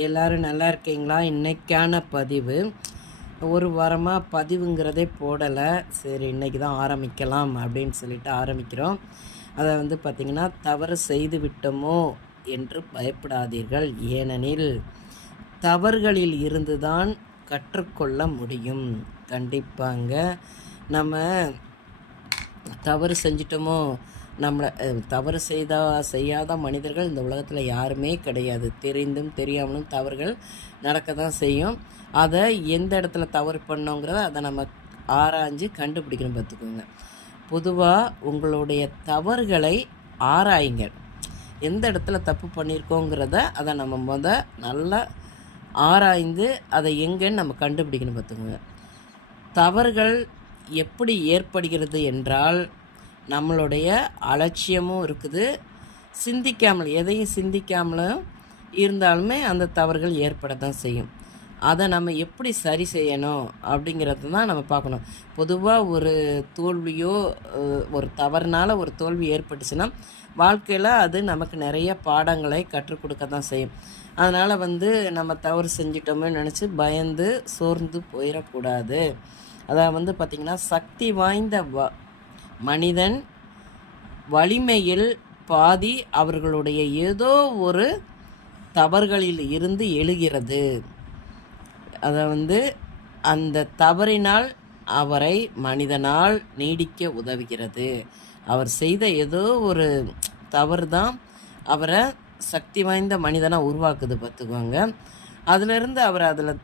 எல்லோரும் நல்லா இருக்கீங்களா? இன்றைக்கான பதிவு ஒரு வாரமாக பதிவுங்கிறதே போடலை. சரி இன்றைக்கி தான் ஆரம்பிக்கலாம் அப்படின்னு சொல்லிட்டு ஆரம்பிக்கிறோம். அதை பார்த்திங்கன்னா, தவறு செய்து விட்டோமோ என்று பயப்படாதீர்கள். ஏனெனில் தவறுகளில் இருந்து தான் கற்றுக்கொள்ள முடியும். கண்டிப்பாங்க. நம்ம தவறு செஞ்சிட்டோமோ, நம்மளை தவறு செய்யாத மனிதர்கள் இந்த உலகத்தில் யாருமே கிடையாது. தெரிந்தும் தெரியாமலும் தவறுகள் நடக்க தான் செய்யும். அதை எந்த இடத்துல தவறு பண்ணோங்கிறத அதை நம்ம ஆராய்ஞ்சு கண்டுபிடிக்கணும். பார்த்துக்கோங்க. பொதுவாக உங்களுடைய தவறுகளை ஆராயுங்க. எந்த இடத்துல தப்பு பண்ணியிருக்கோங்கிறத அதை நம்ம நல்லா ஆராய்ந்து அதை எங்கேன்னு நம்ம கண்டுபிடிக்கணும். பார்த்துக்கோங்க. தவறுகள் எப்படி ஏற்படுகிறது என்றால், நம்மளுடைய அலட்சியமும் இருக்குது. எதையும் சிந்திக்காமலும் இருந்தாலுமே அந்த தவறுகள் ஏற்பட தான் செய்யும். அதை நம்ம எப்படி சரி செய்யணும் அப்படிங்கிறது தான் நம்ம பார்க்கணும். பொதுவாக ஒரு தோல்வியோ ஒரு தவறுனால ஒரு தோல்வி ஏற்பட்டுச்சுன்னா வாழ்க்கையில் அது நமக்கு நிறைய பாடங்களை கற்றுக் கொடுக்க தான் செய்யும். அதனால் நம்ம தவறு செஞ்சிட்டோமே நினச்சி பயந்து சோர்ந்து போயிடக்கூடாது. அதாவது பார்த்திங்கன்னா, சக்தி வாய்ந்த மனிதன் வலிமையில் பாதி அவர்களுடைய ஏதோ ஒரு தவறுகளில் இருந்து எழுகிறது. அதை அந்த தவறினால் அவரை மனிதனால் நீடிக்க உதவுகிறது. அவர் செய்த ஏதோ ஒரு தவறு தான் அவரை சக்தி வாய்ந்த மனிதனாக உருவாக்குது. பார்த்துக்கோங்க. அதிலிருந்து அவர் அதில்